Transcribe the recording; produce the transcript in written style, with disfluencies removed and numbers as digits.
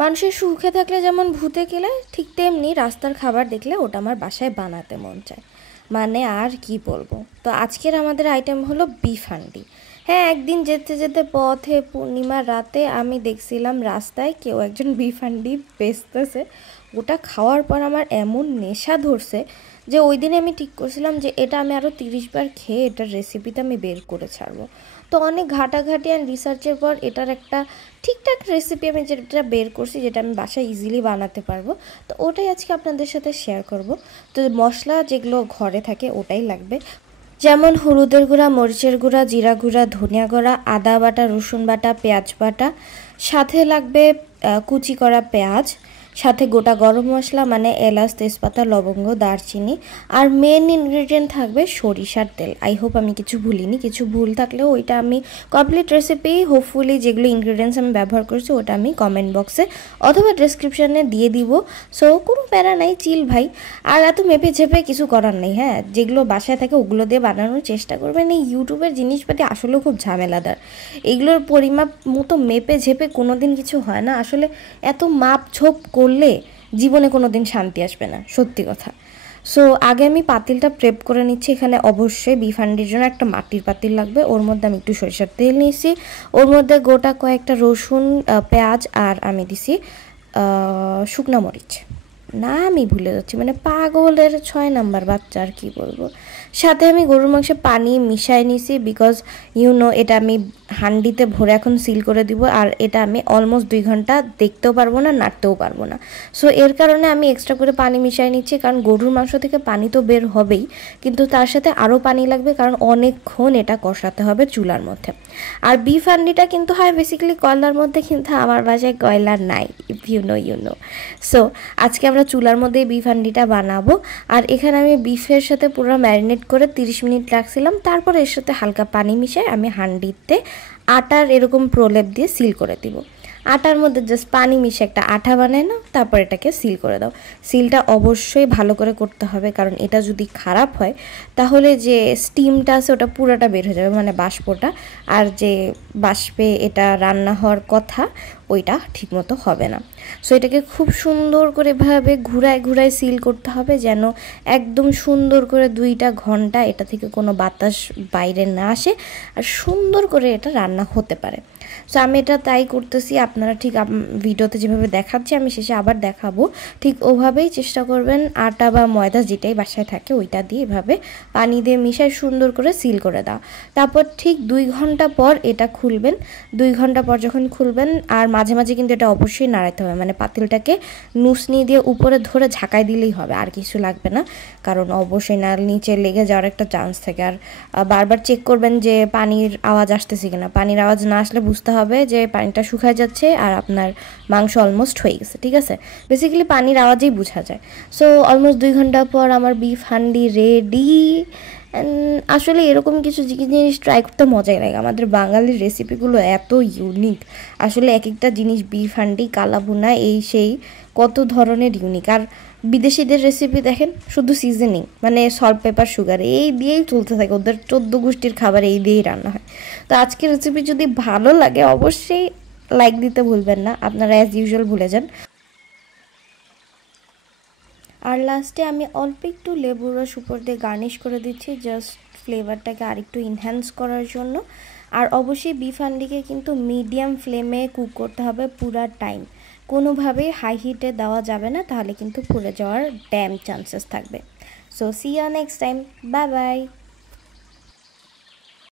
মানুষের সুখে থাকলে যেমন ভূতে গেলে ঠিক তেমনি রাস্তার খাবার দেখলে ওটা আমার বাসায় বানাতে মন চায়। মানে আর কি বলবো। তো আজকের আমাদের আইটেম হলো বিফ হান্ডি। হ্যাঁ, একদিন যেতে যেতে পথে পূর্ণিমার রাতে আমি দেখছিলাম রাস্তায় কেউ একজন বিফ হান্ডি বেচতেছে। ওটা খাওয়ার পর আমার এমন নেশা ধরছে যে ওই দিনে আমি ঠিক করছিলাম যে এটা আমি আরও 30 বার খেয়ে এটার রেসিপিটা আমি বের করে ছাড়বো। তো অনেক ঘাটাঘাটি অ্যান্ড রিসার্চের পর এটার একটা ঠিকঠাক রেসিপি আমি যেটা বের করছি, যেটা আমি বাসায় ইজিলি বানাতে পারবো। তো ওটাই আজকে আপনাদের সাথে শেয়ার করব। তো মশলা যেগুলো ঘরে থাকে ওটাই লাগবে, যেমন হলুদের গুঁড়া, মরিচের গুঁড়া, জিরা গুঁড়া, ধনিয়া গুঁড়া, আদা বাটা, রসুন বাটা, পেঁয়াজ বাটা, সাথে লাগবে কুচি করা পেঁয়াজ, সাথে গোটা গরম মশলা মানে এলাচ, তেজপাতা, লবঙ্গ, দারচিনি, আর মেন ইনগ্রেডিয়েন্ট থাকবে সরিষার তেল। আই হোপ আমি কিছু ভুলিনি, কিছু ভুল থাকলেও ওইটা আমি কমপ্লিট রেসিপি হোপফুলি যেগুলো ইনগ্রেডিয়েন্টস আমি ব্যবহার করছি ওটা আমি কমেন্ট বক্সে অথবা ডেসক্রিপশানে দিয়ে দিব। সো কোনো প্যারা নাই, চিল ভাই। আর এত মেপে ঝেপে কিছু করার নেই। হ্যাঁ, যেগুলো বাসায় থাকে ওগুলো দিয়ে বানানোর চেষ্টা করবেন। এই ইউটিউবের জিনিসপাতি আসলেও খুব ঝামেলাদার। এগুলোর পরিমাপ মতো মেপে ঝেপে কোনো দিন কিছু হয় না। আসলে এত মাপ ঝোপ করলে জীবনে কোনো দিন শান্তি আসবে না, সত্যি কথা। সো আগে আমি পাতিলটা প্রেপ করে নিচ্ছি। এখানে অবশ্যই বিফ হান্ডির জন্য একটা মাটির পাতিল লাগবে। ওর মধ্যে আমি একটু সরিষার তেল নিয়েছি, ওর মধ্যে গোটা কয়েকটা রসুন, পেঁয়াজ, আর আমি দিছি শুকনা মরিচ। না, আমি ভুলে যাচ্ছি, মানে পাগলের 6 নাম্বার বাচ্চা, আর কি বলবো। সাথে আমি গরুর মাংসে পানি মিশাই নিছি, বিকজ এটা আমি হান্ডিতে ভরে এখন সিল করে দিব। আর এটা আমি অলমোস্ট 2 ঘন্টা দেখতেও পারবো না, নাড়তেও পারবো না। সো এর কারণে আমি এক্সট্রা করে পানি মিশাই নিচ্ছি, কারণ গরুর মাংস থেকে পানি তো বের হবেই, কিন্তু তার সাথে আরও পানি লাগবে, কারণ অনেকক্ষণ এটা কষাতে হবে চুলার মধ্যে। আর বিফ হান্ডিটা কিন্তু হয় বেসিক্যালি কয়লার মধ্যে, কিন্তু আমার বাসায় কয়লা নাই, ইফ ইউ নো। সো আজকে আমরা চুলার মধ্যে বিফ হান্ডিটা বানাবো। আর এখানে আমি বিফের সাথে পুরো ম্যারিনেট করে 30 মিনিট রাখছিলাম। তারপর এর সাথে হালকা পানি মিশিয়ে আমি হান্ডিতে আটার এরকম প্রলেপ দিয়ে সিল করে দিব। আটার মধ্যে জাস্ট পানি মিশে একটা আঠা বানায় না, তারপর এটাকে সিল করে দাও। সিলটা অবশ্যই ভালো করে করতে হবে, কারণ এটা যদি খারাপ হয় তাহলে যে স্টিমটা আছে ওটা পুরোটা বের হয়ে যাবে, মানে বাষ্পটা। আর যে বাষ্পে এটা রান্না হওয়ার কথা ওইটা ঠিকমতো হবে না। সো এটাকে খুব সুন্দর করে ভাবে ঘুরায় ঘুরায় সিল করতে হবে, যেন একদম সুন্দর করে 2টা ঘন্টা এটা থেকে কোনো বাতাস বাইরে না আসে, আর সুন্দর করে এটা রান্না হতে পারে। সো আমি এটা তাই করতেছি। আপনারা ঠিক ভিডিওতে যেভাবে দেখাচ্ছি আমি শেষে আবার দেখাবো, ঠিক ওভাবেই চেষ্টা করবেন। আটা বা ময়দা যেটাই বাসায় থাকে ওইটা দিয়ে এভাবে পানি দিয়ে মিশায় সুন্দর করে সিল করে দাও। তারপর ঠিক 2 ঘন্টা পর এটা খুলবেন। 2 ঘন্টা পর যখন খুলবেন, আর মাঝে মাঝে কিন্তু এটা অবশ্যই নাড়াতে হবে, মানে পাতিলটাকে নুসনি দিয়ে উপরে ধরে ঝাঁকাই দিলেই হবে, আর কিছু লাগবে না, কারণ অবশ্যই না নিচে লেগে যাওয়ার একটা চান্স থাকে। আর বারবার চেক করবেন যে পানির আওয়াজ আসতেছে কিনা। পানির আওয়াজ না আসলে বুঝতে হবে যে পানিটা শুকায় যাচ্ছে আর আপনার মাংস অলমোস্ট হয়ে গেছে, ঠিক আছে। বেসিক্যালি পানির আওয়াজেই বোঝা যায়। সো অলমোস্ট 2 ঘন্টা পর আমার বিফ হান্ডি রেডি। আসলে এরকম কিছু জিনিস ট্রাই করতে মজাই লাগে। আমাদের বাঙালির রেসিপিগুলো এত ইউনিক। আসলে এক একটা জিনিস, বিফ হান্ডি, কালাভুনা, এই সেই কত ধরনের ইউনিক। আর বিদেশিদের রেসিপি দেখেন, শুধু সিজনিং মানে সল্ট, পেপার, সুগার এই দিয়েই চলতে থাকে। ওদের 14 গোষ্ঠীর খাবার এই দিয়েই রান্না হয়। তো আজকের রেসিপি যদি ভালো লাগে অবশ্যই লাইক দিতে ভুলবেন না। আপনারা অ্যাজ ইউজুয়াল ভুলে যান। আর লাস্টে আমি অল্প একটু লেবুর রস উপর দিয়ে গার্নিশ করে দিচ্ছি, জাস্ট ফ্লেভারটাকে আরেকটু ইনহ্যান্স করার জন্য। আর অবশ্যই বিফ হান্ডিকে কিন্তু মিডিয়াম ফ্লেমে কুক করতে হবে পুরা টাইম, কোনোভাবেই হাই হিটে দেওয়া যাবে না, তাহলে কিন্তু পুড়ে যাওয়ার ড্যাম চান্সেস থাকবে। So see you next time, bye by.